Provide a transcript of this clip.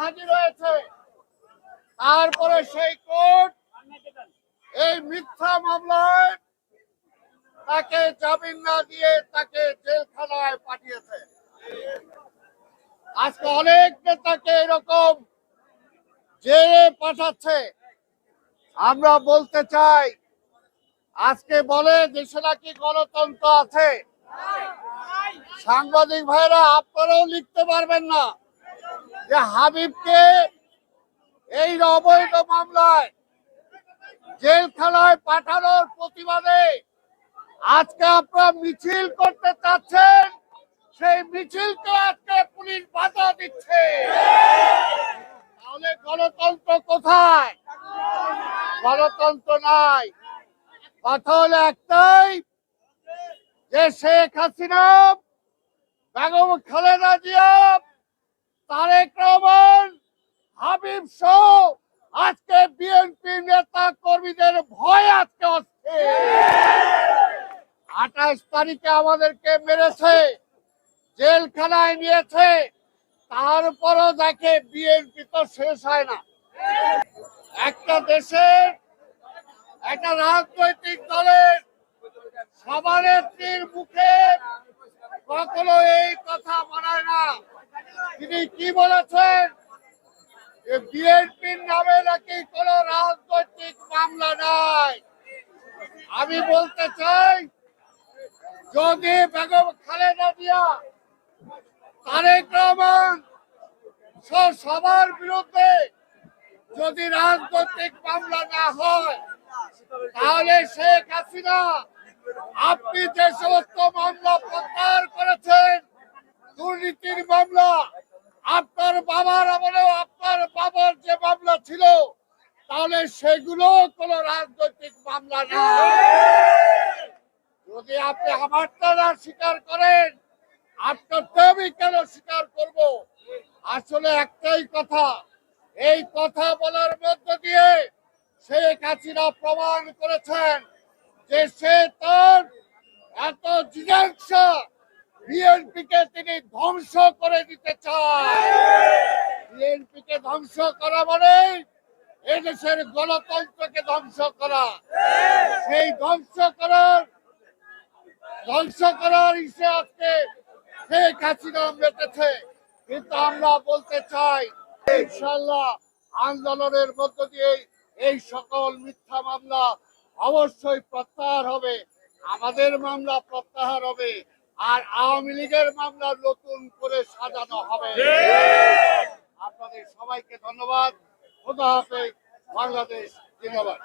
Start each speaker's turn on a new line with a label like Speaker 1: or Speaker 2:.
Speaker 1: হাজির হয়েছে। তারপরে সেই কোর্ট এই মিথ্যা মামলায় তাকে জামিন না দিয়ে তাকে জেলখানায় পাঠিয়েছে। আজকে অনেক নেতাকে এরকম জেলে পাঠাচ্ছে। আমরা বলতে চাই আজকে বলে দেশে নাকি গণতন্ত্র আছে। সাংবাদিক ভাইরা, আপনারাও লিখতে পারবেন না যে হাবিবকে এই অবৈধ মামলায় জেলখানায় পাঠানোর প্রতিবাদে আজকে আপনারা মিছিল করতে চাচ্ছেন। সেই মিছিলকে আজকে পুলিশ বাধা দিচ্ছে। তাহলে গণতন্ত্র কোথায়? গণতন্ত্র নাই। কথা হলো একটাই যে শেখ হাসিনা, বেগম খালেদা জিয়া, তারেক রহমান, হাবিব সহ আজকে বিএনপি নেতা কর্মীদের ভয় আজকে হচ্ছে আঠাশ তারিখে আমাদেরকে মেরেছে, জেলখানায় নিয়েছে, তারপরও দেখে বিএনপি তো শেষ হয় না। একটা দেশের একটা রাজনৈতিক দলের সভানেত্রীর মুখে কখনো এই কথা মানায় না। তিনি কি বলেছেন? যে বিএনপির নামে নাকি কোন রাজনৈতিক মামলা নাই। আমি বলতে চাই, যদি বেগম খালেদা জিয়া, তারেক রহমান সবার বিরুদ্ধে যদি রাজনৈতিক মামলা না হয় তাহলে শেখ হাসিনা, আপনি যে সমস্ত মামলা প্রত্যাহার করেছেন, দুর্নীতির মামলা, আপনার বাবার আমলেও আপনার বাবার যে মামলা ছিল, তাহলে সেগুলো কোনো রাজনৈতিক মামলা না। যদি আপনি আমারটা না স্বীকার করেন, আপনারটা আমি কেন স্বীকার করব? আসলে একটাই কথা, এই কথা বলার মধ্য দিয়ে শেখ হাসিনা প্রমাণ করেছেন যে সে তার এত জিজ্ঞাসা বিএনপি কে তিনি ধ্বংস করে দিতে চায়। বিএনপি কে ধ্বংস করা মানে এদেশের গণতন্ত্রকে ধ্বংস করা। সেই ধ্বংস করার ধ্বংস করার ইসে আজকে শেখ হাসিনা মেতেছে। কিন্তু আমরা বলতে চাই ইনশাল্লাহ আন্দোলনের মধ্য দিয়ে এই সকল মিথ্যা মামলা অবশ্যই প্রত্যাহার হবে। আমাদের মামলা প্রত্যাহার হবে আর আওয়ামী লীগের মামলা নতুন করে সাজানো হবে। আপনাদের সবাইকে ধন্যবাদ। খোদা হাফেজ। বাংলাদেশ জিন্দাবাদ।